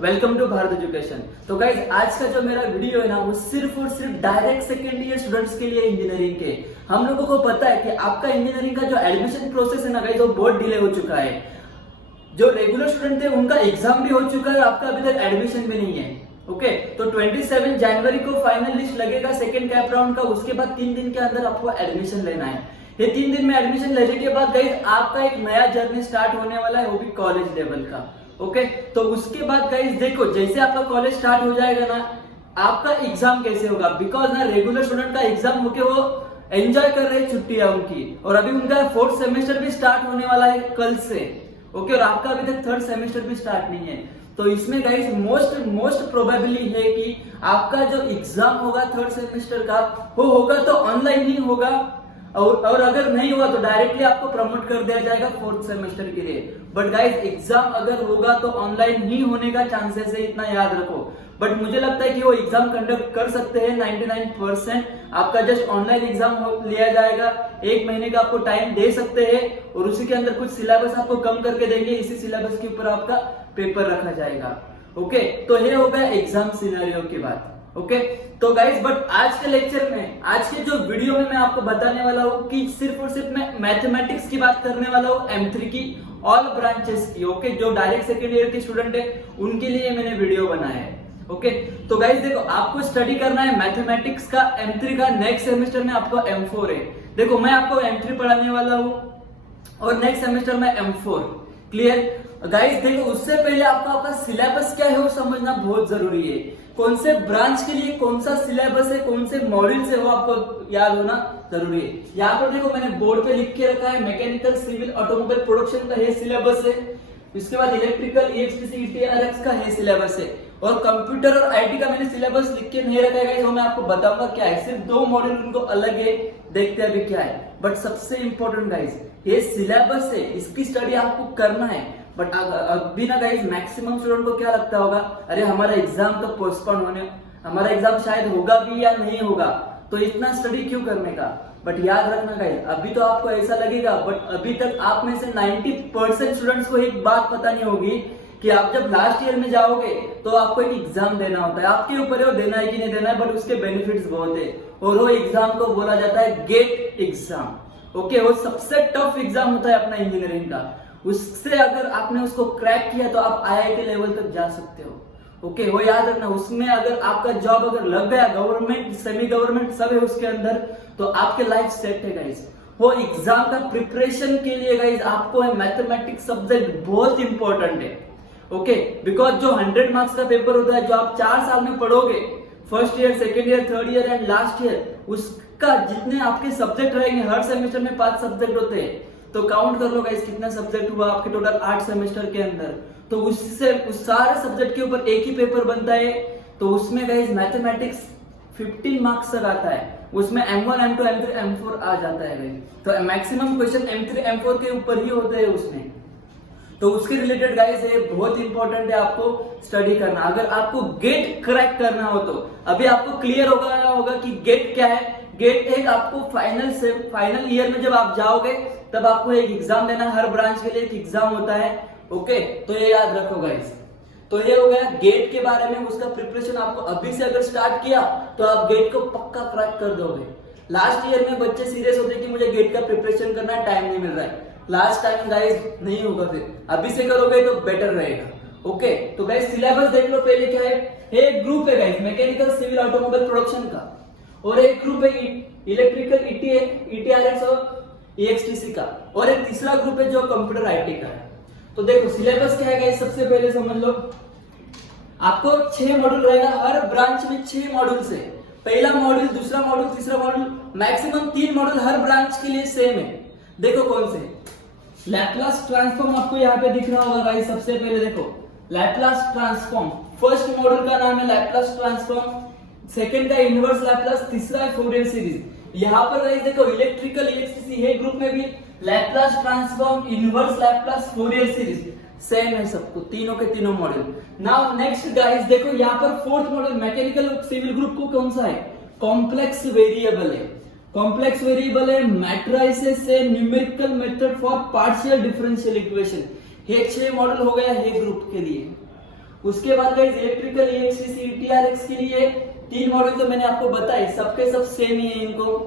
Welcome to Bharat education. तो guys आज का जो मेरा वीडियो है ना वो सिर्फ और सिर्फ डायरेक्ट सेकेंड ईयर स्टूडेंट्स के लिए इंजीनियरिंग के। हम लोगों को पता है कि आपका इंजीनियरिंग का जो एडमिशन प्रोसेस है ना गाइज वो बहुत डिले हो चुका है। जो रेगुलर स्टूडेंट थे उनका एग्जाम भी हो चुका है, आपका अभी तक एडमिशन भी नहीं है। ओके तो 27 जनवरी को फाइनल लिस्ट लगेगा सेकेंड कैप राउंड का। उसके बाद 3 दिन के अंदर आपको एडमिशन लेना है। ये 3 दिन में एडमिशन लेने के बाद गाइज आपका एक नया जर्नी स्टार्ट होने वाला है, वो भी कॉलेज लेवल का। ओके तो उसके बाद गाइज देखो जैसे आपका कॉलेज स्टार्ट हो जाएगा ना, आपका एग्जाम कैसे होगा। बिकॉज ना रेगुलर स्टूडेंट का एग्जाम होके वो एंजॉय कर रहे हैं छुट्टियां उनकी, और अभी उनका 4th सेमेस्टर भी स्टार्ट होने वाला है कल से। ओके और आपका अभी तक 3rd सेमेस्टर भी स्टार्ट नहीं है। तो इसमें गाइज मोस्ट प्रोबेबली है कि आपका जो एग्जाम होगा 3rd सेमेस्टर का वो होगा तो ऑनलाइन ही होगा, और अगर नहीं हुआ तो डायरेक्टली आपको प्रमोट कर दिया जाएगा 4th सेमेस्टर के लिए। बट गाइज एग्जाम अगर होगा तो ऑनलाइन ही होने का चांसेस है, इतना याद रखो। बट मुझे लगता है कि वो एग्जाम कंडक्ट कर सकते हैं 99%। आपका जस्ट ऑनलाइन एग्जाम लिया जाएगा, 1 महीने का आपको टाइम दे सकते हैं, और उसी के अंदर कुछ सिलेबस आपको कम करके देंगे, इसी सिलेबस के ऊपर आपका पेपर रखा जाएगा। ओके तो ये हो गया एग्जाम सिनेरियो की बात। ओके तो गाइज बट आज के लेक्चर में, आज के जो वीडियो में मैं आपको बताने वाला हूँ कि सिर्फ और सिर्फ मैं मैथमेटिक्स की बात करने वाला हूँ, M3 की ऑल ब्रांचेस की। ओके जो डायरेक्ट सेकेंड ईयर के स्टूडेंट है उनके लिए मैंने वीडियो बनाया है। ओके तो गाइज देखो आपको स्टडी करना है मैथमेटिक्स का M3 का। नेक्स्ट सेमेस्टर में आपको M4 है। देखो मैं आपको M3 पढ़ाने वाला हूँ और नेक्स्ट सेमेस्टर में M4। क्लियर गाइज देखो उससे पहले आपका सिलेबस क्या है वो समझना बहुत जरूरी है। कौन से ब्रांच के लिए कौन सा सिलेबस है, कौन से मॉड्यूल से, वो आपको याद होना जरूरी है। यहाँ पर देखो मैंने बोर्ड पे लिख के रखा है मैकेनिकल सिविल ऑटोमोबाइल प्रोडक्शन का ये सिलेबस है। इसके बाद इलेक्ट्रिकल EXTC ETRX का ये सिलेबस है, और कंप्यूटर और IT का मैंने सिलेबस लिख के नहीं रखा है, वो मैं आपको बताऊंगा क्या है। सिर्फ 2 मॉड्यूल उनको अलग है, देखते हैं अभी क्या है। बट सबसे इंपॉर्टेंट गाइज ये सिलेबस है, इसकी स्टडी आपको करना है। बट अभी ना गाइज मैक्सिमम स्टूडेंट को क्या लगता होगा, अरे हमारा एग्जाम तो पोस्टपोन होने, हमारा एग्जाम शायद होगा भी या नहीं होगा, तो इतना स्टडी क्यों करने का। बट याद रखना गाइज अभी तो आपको ऐसा लगेगा, बट अभी तक आप में से 90% स्टूडेंट्स को एक बात पता नहीं होगी कि आप जब लास्ट ईयर में जाओगे तो आपको एक एग्जाम देना होता है। आपके ऊपर है वो देना है कि नहीं देना है, बट उसके बेनिफिट्स बहुत है, और वो एग्जाम को बोला जाता है गेट एग्जाम। ओके वो सबसे टफ एग्जाम होता है अपना इंजीनियरिंग का। उससे अगर आपने उसको क्रैक किया तो आप IIT लेवल तक जा सकते हो। ओके वो याद रखना, उसमें अगर आपका जॉब अगर लग गया, गवर्नमेंट सेमी गवर्नमेंट सब है उसके अंदर, तो आपके लाइफ सेट है गाइज। वो एग्जाम का प्रिपरेशन के लिए गाइज आपको मैथमेटिक्स सब्जेक्ट बहुत इंपॉर्टेंट है। ओके बिकॉज जो 100 मार्क्स का पेपर होता है जो आप 4 साल में पढ़ोगे, first year, second year, third year and last year, उसका जितने आपके सब्जेक्ट रहेंगे, हर सेमेस्टर में 5 सब्जेक्ट होते हैं, तो काउंट कर लो गाइस कितना सब्जेक्ट हुआ आपके टोटल 8 सेमेस्टर के अंदर। तो उससे उस सारे सब्जेक्ट के ऊपर एक ही पेपर बनता है, तो उसमें गाइस मैथमेटिक्स 15 मार्क्स तक आता है, उसमें M1 M2 M3 M4 आ जाता है गाइस। तो मैक्सिमम क्वेश्चन M3 M4 के ऊपर ही होते हैं उसमें, तो उसके रिलेटेड गाइस ये बहुत इंपॉर्टेंट है आपको स्टडी करना। अगर आपको गेट क्रैक करना हो तो अभी आपको क्लियर होगा कि गेट क्या है। गेट एक आपको फाइनल ईयर में जब आप जाओगे तब आपको एक एग्जाम देना है, हर ब्रांच के लिए एक एग्जाम होता है। ओके तो ये याद रखो गाइस। तो ये हो गया गेट के बारे में, उसका प्रिपरेशन आपको अभी से अगर स्टार्ट किया तो आप गेट को पक्का क्रैक कर दोगे। लास्ट ईयर में बच्चे सीरियस होते कि मुझे गेट का प्रिपरेशन करना है, टाइम नहीं मिल रहा है, लास्ट टाइम गाइस नहीं होगा, फिर अभी से करोगे तो बेटर रहेगा। ओके तो गाइस सिलेबस देख लो पहले क्या है। एक ग्रुप है guys mechanical civil automobile production का, और एक ग्रुप है इलेक्ट्रिकल ETRX और EXTC का, और एक तीसरा ग्रुप है जो कंप्यूटर IT का है। तो देखो सिलेबस क्या है गाइस, सबसे पहले समझ लो आपको 6 मॉड्यूल रहेगा, हर ब्रांच में 6 मॉड्यूल से, पहला मॉड्यूल, दूसरा मॉड्यूल, तीसरा मॉड्यूल, मैक्सिमम 3 मॉड्यूल हर ब्रांच के लिए सेम है। देखो कौन से, लैपलास ट्रांसफॉर्म आपको यहाँ पे दिख रहा होगा गाइस। सबसे पहले देखो लैपलास ट्रांसफॉर्म, फर्स्ट मॉड्यूल का नाम है लैपलास ट्रांसफॉर्म, सेकंड का इनवर्स लैपलास, तीसरा है फोरियर सीरीज। यहाँ पर गाइस देखो इलेक्ट्रिकल EXTC है ग्रुप में भी Laplace transform, inverse Laplace, Fourier series same है सबको, तीनों के तीनों मॉड्यूल। नाउ नेक्स्ट गाइस देखो यहाँ पर 4th module mechanical civil group को कौन सा है, कॉम्प्लेक्स वेरिएबल है। कॉम्प्लेक्स वेरिएबल है, मैट्रिसेस है, numerical method for partial differential equation, ये 6 मॉडल हो गया ये ग्रुप के लिए। उसके बाद गाइस इलेक्ट्रिकल ईएक्सटीसी टीआरएक्स के लिए 3 मॉड्यूल तो मैंने आपको बताए, सबके सब सेम ही है इनको।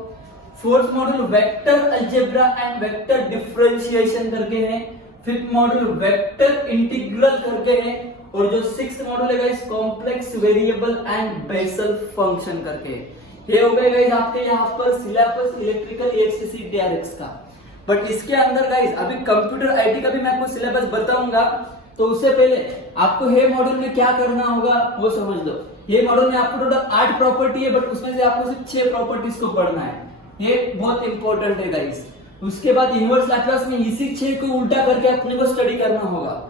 Fourth module vector algebra and vector differentiation करके है। फिफ्थ मॉड्यूल वेक्टर इंटीग्रल करके है। और जो सिक्स्थ मॉड्यूल है guys complex variable and Bessel function करके। ये हो गए गाइस आपके यहाँ पर सिलेबस इलेक्ट्रिकल ईएक्सटीसी टीआरएक्स का। बट इसके अंदर गाइस अभी कंप्यूटर आईटी का भी मैं आपको सिलेबस बताऊंगा, तो उससे पहले आपको ये मॉड्यूल में क्या करना होगा वो समझ लो। ये मॉड्यूल में आपको टोटल 8 प्रॉपर्टी है, बट उसमें से आपको सिर्फ 6 प्रॉपर्टीज को पढ़ना है। ये बहुत इंपॉर्टेंट है गाइस। उसके बाद इनवर्स लैप्लास में इसी 6 को उल्टा करके अपने को स्टडी करना होगा।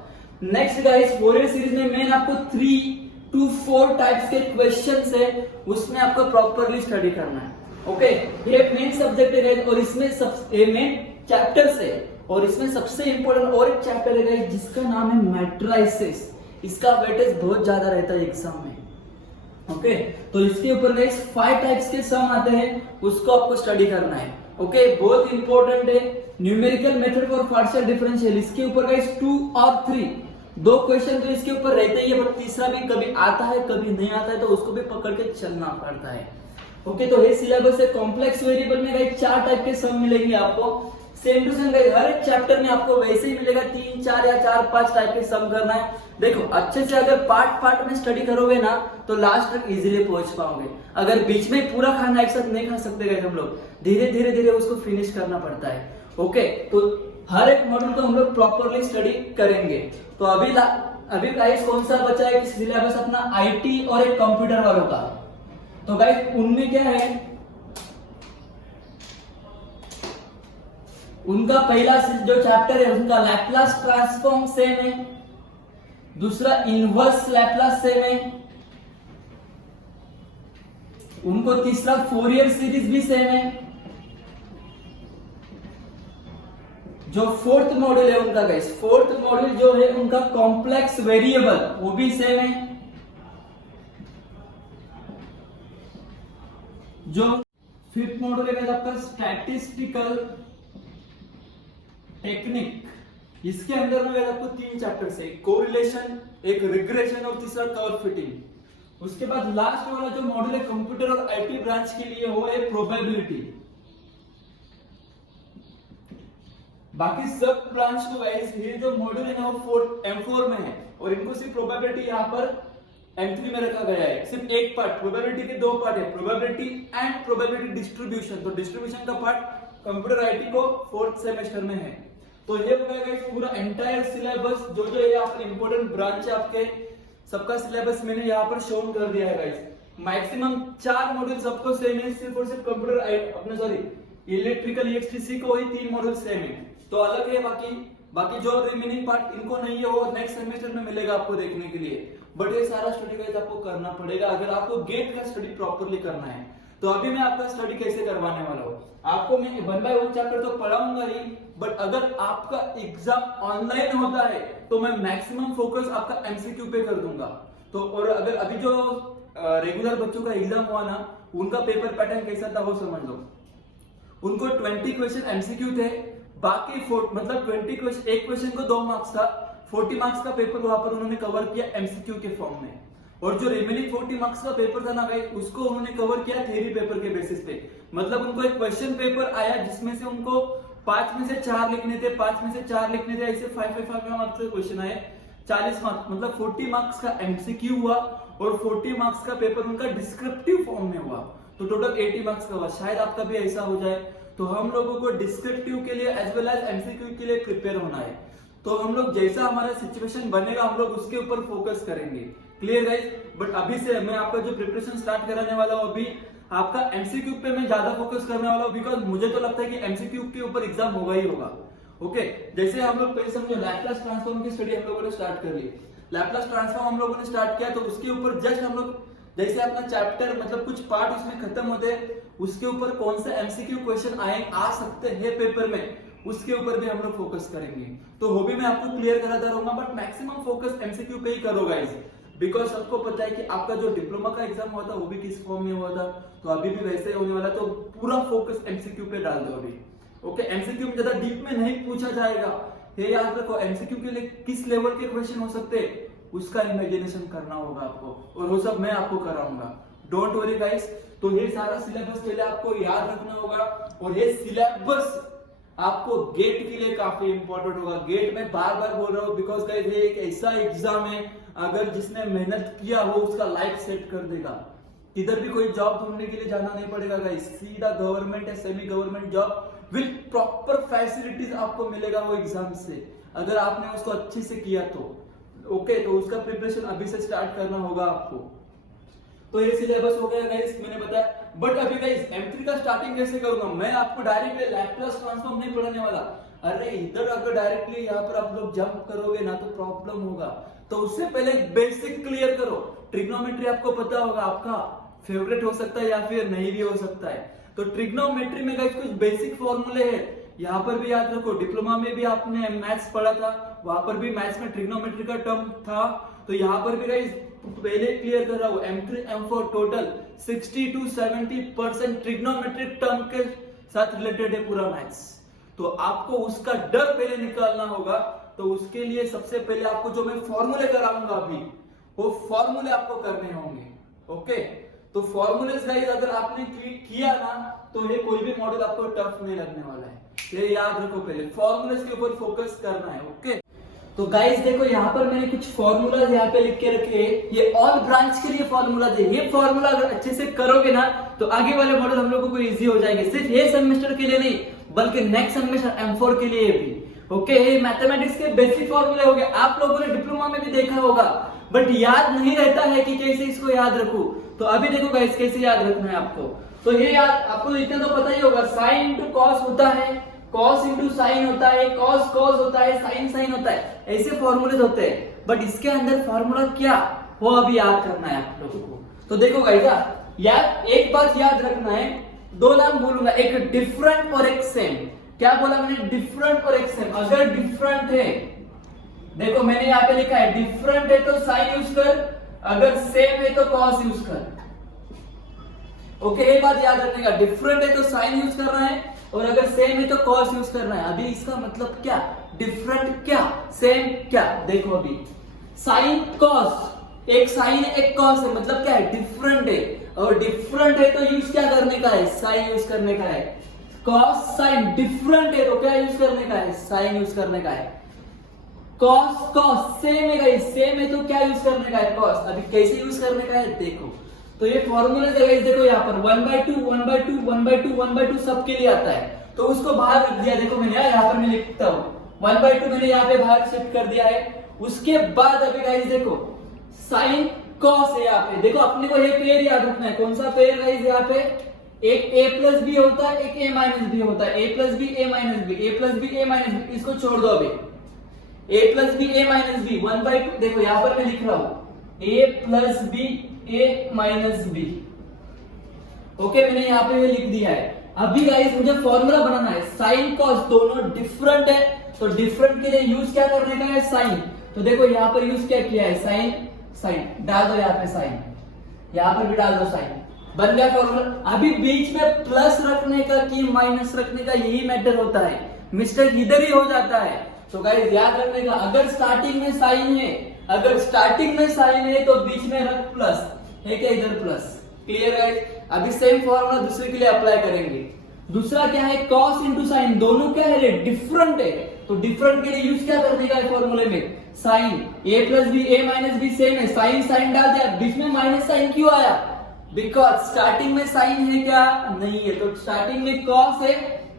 नेक्स्ट गाइस फोरियर सीरीज में मेन आपको 3 to 4 टाइप्स के क्वेश्चंस है, उसमें आपको प्रॉपर्ली स्टडी करना है। ओके, ये मेन सब्जेक्ट है और इसमें ये मेन चैप्टर्स है। और इसमें सबसे इंपॉर्टेंट और एक चैप्टर है गाइस जिसका नाम है मैट्रिसेस। इसका वेटेज बहुत ज्यादा रहता है एग्जाम में। ओके, तो इसके ऊपर गाइस 5 टाइप्स के सम आते हैं, उसको आपको स्टडी करना है। ओके, बहुत इंपॉर्टेंट है। Numerical method for partial differential, इसके ऊपर गाइस 2 और 3 2 क्वेश्चन तो इसके ऊपर रहते ही है, बट तीसरा भी कभी आता है कभी नहीं आता है, तो उसको भी पकड़ के चलना पड़ता है। ओके, तो ये सिलेबस है। कॉम्प्लेक्स वेरिएबल में गाइस 4 टाइप के सम मिलेंगे आपको, सेम टू सेम गाइस हर एक चैप्टर में आपको वैसे ही मिलेगा। 3, 4 या 4, 5 टाइप के सम करना है। देखो अच्छे से अगर पार्ट में स्टडी करोगे ना तो लास्ट तक इजीली पहुंच पाओगे। अगर बीच में पूरा खाना एक साथ नहीं खा सकते गाइस हम लोग, धीरे धीरे उसको फिनिश करना पड़ता है। ओके, तो हर एक मॉड्यूल को हम लोग प्रॉपरली स्टडी करेंगे। तो अभी गाइस कौन सा बचा है कि सिलेबस अपना आईटी और एक कंप्यूटर वालों का। तो गाइस उनमें क्या है, उनका पहला जो चैप्टर है उनका लैप्लास ट्रांसफॉर्म सेम है, दूसरा इनवर्स लैप्लास सेम है, उनको तीसरा फोरियर सीरीज भी सेम है। जो फोर्थ मॉड्यूल है उनका गाइस, फोर्थ मॉड्यूल जो है उनका कॉम्प्लेक्स वेरिएबल वो भी सेम है। जो फिफ्थ मॉड्यूल है आपका स्टैटिस्टिकल टेक्निक, इसके अंदर में आपको 3 चैप्टर्स है, कोरिलेशन, एक रिग्रेशन और तीसरा कर्व फिटिंग। उसके बाद लास्ट वाला जो मॉड्यूल है कंप्यूटर और आईटी ब्रांच के लिए वो है प्रोबेबिलिटी। बाकी सब ब्रांच को गाइस ये जो मॉड्यूल है ना वो M4 में है, और इनको सिर्फ प्रोबेबिलिटी यहाँ पर M3 में रखा गया है। सिर्फ एक पार्ट, प्रोबेबिलिटी के 2 पार्ट है, प्रोबेबिलिटी एंड प्रोबेबिलिटी डिस्ट्रीब्यूशन। तो डिस्ट्रीब्यूशन का पार्ट कंप्यूटर आईटी को 4th सेमेस्टर में है। तो ये हो गया गाइस पूरा एंटायर सिलेबस। जो ये आपके इंपॉर्टेंट ब्रांच है आपके सबका सिलेबस मैंने यहाँ पर शो कर दिया है गाइस। मैक्सिमम 4 मॉड्यूल सबको सेम है, सिर्फ और सिर्फ कंप्यूटर अपने सॉरी इलेक्ट्रिकल ईएक्सटीसी को ही 3 मॉड्यूल सेम है, तो अलग है। बाकी जो रिमेनिंग पार्ट इनको नहीं है वो नेक्स्ट सेमेस्टर में मिलेगा आपको देखने के लिए। बट ये सारा स्टडी गाइस आपको करना पड़ेगा अगर आपको गेट का स्टडी प्रॉपर्ली करना है। तो अभी मैं आपका स्टडी कैसे करवाने वाला हूँ, आपको मैं 1 बाय 1 चैप्टर तो पढ़ाऊंगा ही, बट अगर आपका एग्जाम ऑनलाइन होता है तो मैं मैक्सिमम फोकस आपका एमसीक्यू पे कर दूंगा। तो और अगर अभी जो रेगुलर बच्चों का एग्जाम हुआ ना, उनका पेपर पैटर्न कैसा था वो समझ लो। उनको 20 क्वेश्चन एमसीक्यू थे, बाकी मतलब 20 क्वेश्चन, एक क्वेश्चन को 2 मार्क्स था, 40 मार्क्स का पेपर वहां पर उन्होंने कवर किया एमसीक्यू के फॉर्म में। और जो रिमेनिंग 40 मार्क्स का पेपर था ना भाई, उसको उन्होंने कवर किया थ्योरी पेपर के बेसिस पे। मतलब उनको एक क्वेश्चन पेपर आया जिसमें से उनको 5 में से 4 लिखने थे, 5 में से 4 लिखने थे, ऐसे 5 मार्क्स के क्वेश्चन आए, 40 मार्क्स मतलब 40 मार्क्स का एमसीक्यू हुआ और 40 मार्क्स का पेपर उनका डिस्क्रिप्टिव फॉर्म में हुआ, तो टोटल 80 मार्क्स का हुआ। शायद आपका भी ऐसा हो जाए। तो हम लोगों को डिस्क्रिप्टिव के लिए एज वेल एज एमसीक्यू के लिए प्रिपेयर होना है। तो हम लोग जैसा हमारा सिचुएशन बनेगा हम लोग उसके ऊपर फोकस करेंगे। Clear guys? बट अभी से मैं आपका जो प्रिपरेशन स्टार्ट कराने वाला हूँ, अभी आपका एमसीक्यू पे मैं ज्यादा फोकस करने वाला हूँ, बिकॉज मुझे तो लगता है कि एमसीक्यू के ऊपर एग्जाम होगा ही होगा। ओके, जैसे हम लोग पहले समझो लैप्लास ट्रांसफॉर्म की स्टडी हम लोगों ने स्टार्ट कर ली। लैप्लास ट्रांसफॉर्म हम लोगों ने स्टार्ट किया, तो उसके ऊपर जस्ट हम लोग जैसे अपना चैप्टर मतलब कुछ पार्ट उसमें खत्म होते हैं, उसके ऊपर कौन सा एमसीक्यू क्वेश्चन आ सकते हैं पेपर में, उसके ऊपर भी हम लोग फोकस करेंगे। तो वो भी मैं आपको क्लियर कराता रहूंगा, बट मैक्सिमम फोकस एमसीक्यू पे ही करो गाइस, बिकॉज सबको पता है कि आपका जो डिप्लोमा का एग्जाम हुआ था वो भी किस फॉर्म में हुआ था, तो अभी भी वैसे ही होने वाला। तो पूरा फोकस एमसीक्यू पे डाल दो अभी। ओके, एमसीक्यू में ज्यादा डीप में नहीं पूछा जाएगा, ये याद रखो। एमसीक्यू के लिए किस लेवल के क्वेश्चन हो सकते हैं, उसका इमेजिनेशन करना होगा आपको, और वो सब मैं आपको कराऊंगा। Don't worry guys. तो ये सारा सिलेबस पहले आपको याद रखना होगा, और ये सिलेबस आपको गेट के लिए काफी इंपॉर्टेंट होगा। गेट में बार बार बोल रहा हूँ बिकॉज गाइस ये एक ऐसा एग्जाम है, अगर जिसने मेहनत किया हो उसका लाइफ सेट कर देगा। किधर भी कोई जॉब ढूंढने के लिए जाना नहीं पड़ेगा गाइस, सीधा गवर्नमेंट या semi government job with proper facilities आपको मिलेगा वो एग्जाम से, अगर आपने उसको अच्छे से किया तो। ओके, तो उसका प्रिपरेशन अभी से स्टार्ट करना होगा आपको। तो ये सिलेबस हो गया गाइस, मैंने बताया। बट अभी गाइस M3 का स्टार्टिंग कैसे करूंगा मैं, आपको डायरेक्टली लैप्लास ट्रांसफॉर्म नहीं पढ़ाने वाला। अरे इधर अगर डायरेक्टली यहाँ पर आप लोग जंप करोगे ना तो प्रॉब्लम होगा। तो उससे पहले बेसिक क्लियर करो। ट्रिग्नोमेट्री आपको पता होगा, आपका फेवरेट हो सकता है या फिर नहीं भी हो सकता है। तो ट्रिग्नोमेट्री में गाइस कुछ बेसिक फॉर्मूले हैं, यहाँ पर भी याद रखो। डिप्लोमा में भी आपने मैथ्स पढ़ा था, वहां पर भी मैथ्स में ट्रिग्नोमेट्री का टर्म था। तो यहाँ पर भी गाइस पहले क्लियर कर रहा हूं, M3 M4 total 60 to 70% trigonometric term के साथ रिलेटेड है पूरा मैथ्स। तो आपको उसका डर पहले निकालना होगा। तो उसके लिए सबसे पहले आपको जो मैं फॉर्मूले कराऊंगा अभी, वो फॉर्मूले आपको करने होंगे। ओके, तो फॉर्मूले गाइस अगर आपने किया ना तो ये कोई भी मॉडल आपको टफ नहीं लगने वाला है, ये याद रखो। पहले फॉर्मूले के ऊपर फोकस करना है। ओके, तो गाइस देखो यहाँ पर मैंने कुछ फॉर्मूलाज यहाँ पे लिख के रखे हैं, ये ऑल ब्रांच के लिए फॉर्मूलाज है। ये फॉर्मूला अगर अच्छे से करोगे ना तो आगे वाले मॉडल हम लोगों को इजी हो जाएंगे, सिर्फ ये सेमेस्टर के लिए नहीं बल्कि नेक्स्ट सेमेस्टर M4 के लिए भी। ओके, ये मैथमेटिक्स के बेसिक फॉर्मूले हो गए, आप लोगों ने डिप्लोमा में भी देखा होगा, बट याद नहीं रहता है कि कैसे इसको याद रखूं। तो अभी देखो गाइस कैसे याद रखना है आपको। तो ये याद आपको इतना तो पता ही होगा, साइन इंटू कॉस होता है, कॉस इंटू साइन होता है, कॉस कॉस होता है, साइन साइन होता है, ऐसे फॉर्मूले होते हैं। बट इसके अंदर फॉर्मूला क्या वो अभी याद करना है आप लोगों को। तो देखो गाइस याद एक बात याद रखना है, दो नाम बोलूंगा, एक डिफरेंट और एक सेम। क्या बोला मैंने, डिफरेंट और एक सेम। अगर डिफरेंट है, देखो मैंने यहाँ पे लिखा है डिफरेंट है तो साइन यूज कर, अगर सेम है तो कॉस यूज कर। ओके, ये बात याद रखने का, डिफरेंट है तो साइन यूज करना है और अगर सेम है तो कॉस यूज करना है। अभी इसका मतलब क्या, डिफरेंट क्या, सेम क्या। देखो अभी साइन कॉस, एक साइन है एक कॉस है, मतलब क्या है, डिफरेंट है। और डिफरेंट है तो यूज क्या करने का है, साइन यूज करने का है। कॉस साइन डिफरेंट है तो क्या यूज करने का है, साइन यूज करने का है। कॉस कॉस सेम है गाइस, सेम है तो क्या यूज करने का है, कॉस। अभी कैसे यूज करने का है देखो। तो ये फॉर्मूले गाइस देखो यहाँ पर 1/2 1/2 1/2 1/2 सबके लिए आता है, तो उसको बाहर रख दिया। देखो मैंने यहाँ पर मैं लिखता हूँ 1/2 मैंने यहाँ पे बाहर शिफ्ट कर दिया है। उसके बाद अभी गाइस देखो साइन कॉस है यहाँ पे। देखो अपने को ये पेयर याद रखना है, कौन सा पेयर गाइस, यहाँ पे एक a प्लस बी होता है, एक a माइनस बी होता है, a plus b a minus b, a plus b a minus b, इसको छोड़ दो अभी। a plus b a minus b 1/2, देखो यहाँ पर मैं लिख रहा हूँ a plus b a minus b. Okay, मैंने यहाँ पे लिख दिया है। अभी गाइस मुझे फॉर्मूला बनाना है, साइन कॉस दोनों डिफरेंट है तो डिफरेंट के लिए यूज क्या करने का है, साइन। तो देखो यहाँ पर यूज क्या किया है, साइन साइन डाल दो, यहाँ पे साइन, यहाँ पर भी डाल दो साइन, बन गया फॉर्मूला। अभी बीच में प्लस रखने का कि माइनस रखने का यही मैटर होता है, मिस्टेक इधर ही हो जाता है। तो गाइस याद रखने का, अगर स्टार्टिंग में साइन है, अगर स्टार्टिंग में साइन है तो बीच में रख प्लस, है क्या, इधर प्लस। Clear guys. अभी सेम फॉर्मूला दूसरे के लिए अप्लाई करेंगे। दूसरा क्या है, कॉस इंटू साइन, दोनों क्या है, डिफरेंट है तो डिफरेंट के लिए यूज क्या करने का है फॉर्मूले में, sine. a plus b a minus b same है, साइन साइन डाल दिया, बीच में माइनस साइन क्यों आया, बिकॉज स्टार्टिंग में साइन है क्या, नहीं है, तो स्टार्टिंग में कॉस है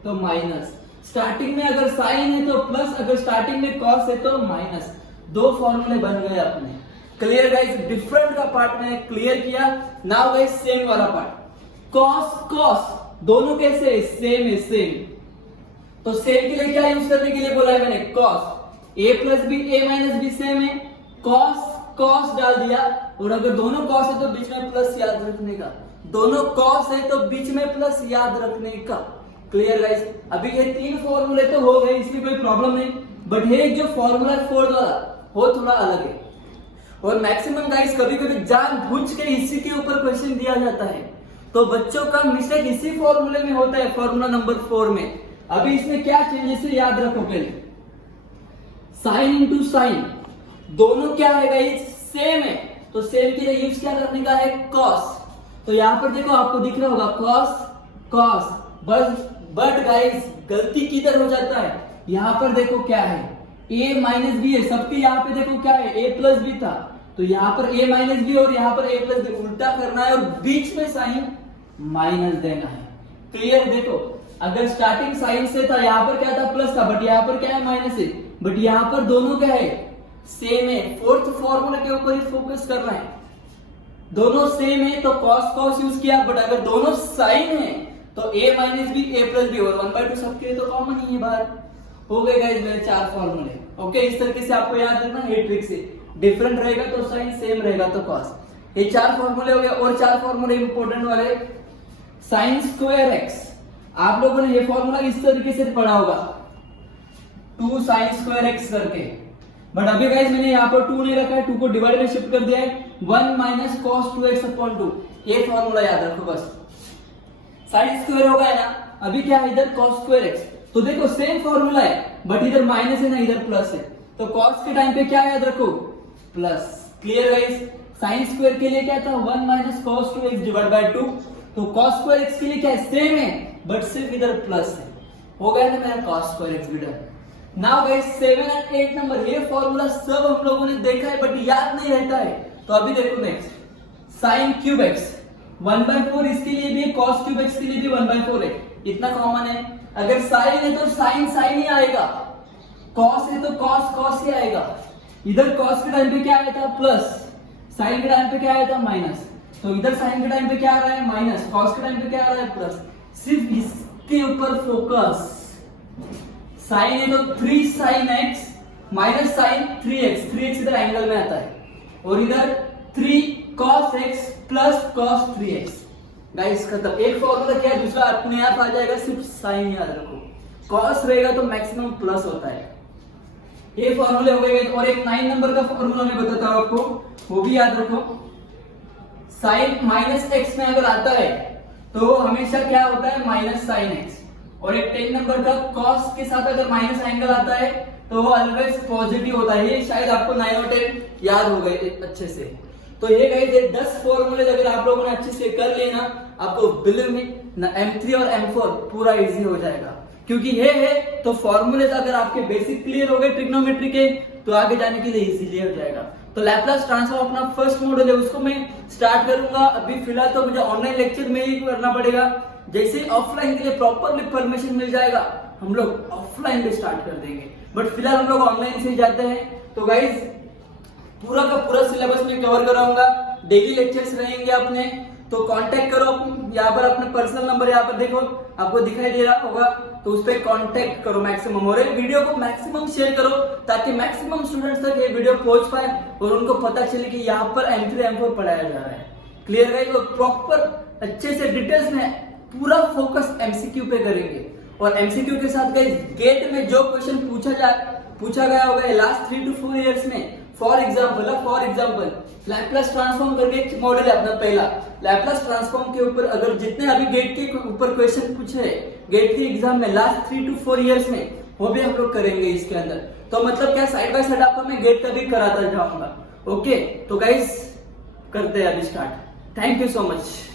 तो माइनस, स्टार्टिंग में अगर साइन है तो प्लस, अगर स्टार्टिंग में कॉस है तो माइनस। दो फॉर्मूले बन गए अपने। क्लियर गाइस, डिफरेंट का पार्ट मैंने क्लियर किया। नाउ गाइस सेम वाला पार्ट, कॉस कॉस दोनों कैसे है, सेम है, सेम। तो सेम के लिए क्या यूज करने के लिए बोला है मैंने, cos. a plus b a minus b same है, कॉस कॉस डाल दिया, और अगर दोनों कॉस है तो बीच में प्लस याद रखने का, दोनों कॉस है तो बीच में प्लस याद रखने का। Clear guys. अभी ये तीन फॉर्मूले तो हो गए, इसमें कोई प्रॉब्लम नहीं, बट ये जो फॉर्मूला 4 वाला वो थोड़ा अलग है। और मैक्सिमम गाइस कभी कभी जानबूझ के इसी के ऊपर क्वेश्चन दिया जाता है, तो बच्चों का मिस्टेक इसी फॉर्मूले में होता है, फॉर्मूला नंबर 4 में। अभी इसमें क्या चेंजेस है याद रखो पहले, साइन इंटू साइन, दोनों क्या है गाइस, सेम है, तो सेम के लिए यूज क्या करने का है, कॉस। तो यहाँ पर देखो आपको दिख रहा होगा कॉस कॉस, बट गाइस गलती किधर हो जाता है, यहाँ पर देखो क्या है, a माइनस बी है, सबके यहाँ पे देखो क्या है, a प्लस बी था, तो यहाँ पर a माइनस बी और यहाँ पर a प्लस बी, उल्टा करना है और बीच में साइन माइनस देना है। क्लियर? देखो अगर स्टार्टिंग साइन से था, यहाँ पर क्या था, प्लस था, बट यहाँ पर क्या है, माइनस है, बट यहाँ पर दोनों क्या है, सेम है। फोर्थ फॉर्मूला के ऊपर ही फोकस करना है, दोनों सेम है तो कॉस कॉस यूज किया, बट अगर दोनों साइन है तो a minus b a plus b और 1/2 सबके लिए तो कॉमन ही है बाहर। हो गए गाइस मेरे 4 फॉर्मूले। ओके, इस तरीके से आपको याद रखना है ट्रिक से, डिफरेंट रहेगा तो साइन, सेम रहेगा तो कॉस। ये 4 फॉर्मूले हो गए और 4 फॉर्मूले इंपॉर्टेंट वाले, साइन स्क्वायर एक्स, आप लोगों ने ये फॉर्मूला इस तरीके से पढ़ा होगा, 2 साइन स्क्वायर एक्स करके, बट अभी गाइस मैंने यहाँ पर 2 नहीं रखा है, 2 को डिवाइड में शिफ्ट कर दिया है, 1 माइनस कॉस 2x अपॉन 2, ये फॉर्मूला याद रखो बस। साइन स्क्वायर होगा है ना, अभी क्या है इधर कॉस स्क्वायर एक्स, तो देखो सेम फॉर्मूला है बट इधर माइनस है ना इधर प्लस है, तो कॉस के टाइम पे क्या याद रखो, plus. Clear guys? Sine square के लिए क्या था, 1 minus cos 2x divide by 2, तो कॉस स्क्वायर एक्स के लिए क्या है, सेम है बट सिर्फ इधर प्लस है। हो गया ना मेरा कॉस स्क्वायर एक्स भी done. Now guys 7 and 8 number, ये फॉर्मूला सब हम लोगों ने देखा है बट याद नहीं रहता है, तो अभी देखो नेक्स्ट, साइन क्यूब एक्स 1/4, इसके लिए भी कॉस क्यूब एक्स के लिए भी 1/4 है, इतना कॉमन है। अगर साइन है तो साइन साइन ही आएगा, कॉस है तो कॉस कॉस ही आएगा, इधर कॉस के टाइम पे क्या आया था, प्लस, साइन के टाइम पे क्या आया था, माइनस, तो इधर साइन के टाइम पे क्या आ रहा है, माइनस, कॉस के टाइम पे क्या आ रहा है, प्लस। सिर्फ इसके ऊपर फोकस, साइन है तो 3 sine x minus sign 3x, 3x इधर एंगल में आता है, और इधर 3 cos x plus cos 3x। Guys खत्म, एक फॉर्मूला क्या है, दूसरा अपने आप आ जाएगा, सिर्फ साइन याद रखो, cos रहेगा तो मैक्सिमम प्लस होता है। ये फॉर्मूले हो गए, और एक 9 नंबर का फॉर्मूला मैं बताता हूं आपको, वो भी याद रखो। साइन माइनस एक्स में अगर आता है तो हमेशा क्या होता है, माइनस साइन एक्स, और एक 10 नंबर का कॉस के साथ अगर माइनस एंगल आता है तो वो ऑलवेज पॉजिटिव होता है। ये शायद आपको 9 और 10 याद हो गए अच्छे से। तो ये गाइस ये 10 फॉर्मूले अगर आप लोगों ने अच्छे से कर लेना, आपको बिलीव मी ना M3 और M4 पूरा इजी हो जाएगा, क्योंकि ये है तो फॉर्मूले अगर आपके बेसिक क्लियर हो गए ट्रिग्नोमेट्री के, तो आगे जाने के लिए इजीली हो जाएगा। तो लैप्लास ट्रांसफॉर्म अपना फर्स्ट मॉडल है, उसको मैं स्टार्ट करूंगा। अभी फिलहाल तो मुझे ऑनलाइन लेक्चर में ही करना पड़ेगा, जैसे ऑफलाइन के लिए प्रॉपरली परमिशन मिल जाएगा हम लोग ऑफलाइन भी स्टार्ट कर देंगे, बट फिलहाल हम लोग ऑनलाइन से ही जाते हैं। तो गाइज पूरा का पूरा सिलेबस में कवर कराऊंगा, डेली लेक्चर्स रहेंगे अपने, तो कांटेक्ट करो। यहाँ पर अपने पर्सनल नंबर यहाँ पर देखो आपको दिखाई दे रहा होगा, तो उस पर कांटेक्ट करो मैक्सिमम, और वीडियो को मैक्सिमम शेयर करो ताकि मैक्सिमम स्टूडेंट्स तक ये वीडियो पहुंच पाए और उनको पता चले कि यहाँ पर M3 M4 पढ़ाया जा रहा है। Clear guys? तो प्रॉपर अच्छे से डिटेल्स में पूरा फोकस एमसीक्यू पे करेंगे, और एमसीक्यू के साथ गाइस गेट में जो क्वेश्चन पूछा गया होगा लास्ट 3 to 4 इयर्स में, फॉर एग्जांपल लैप्लास ट्रांसफॉर्म करके एक मॉडल है अपना पहला, लैप्लास ट्रांसफॉर्म के ऊपर अगर जितने अभी गेट के ऊपर क्वेश्चन पूछे गेट के एग्जाम में लास्ट 3 to 4 इयर्स में, वो भी हम लोग करेंगे इसके अंदर। तो मतलब क्या साइड बाय साइड आपको मैं गेट का भी कराता जाऊंगा। ओके, तो गाइस करते हैं अभी start. Thank you so much.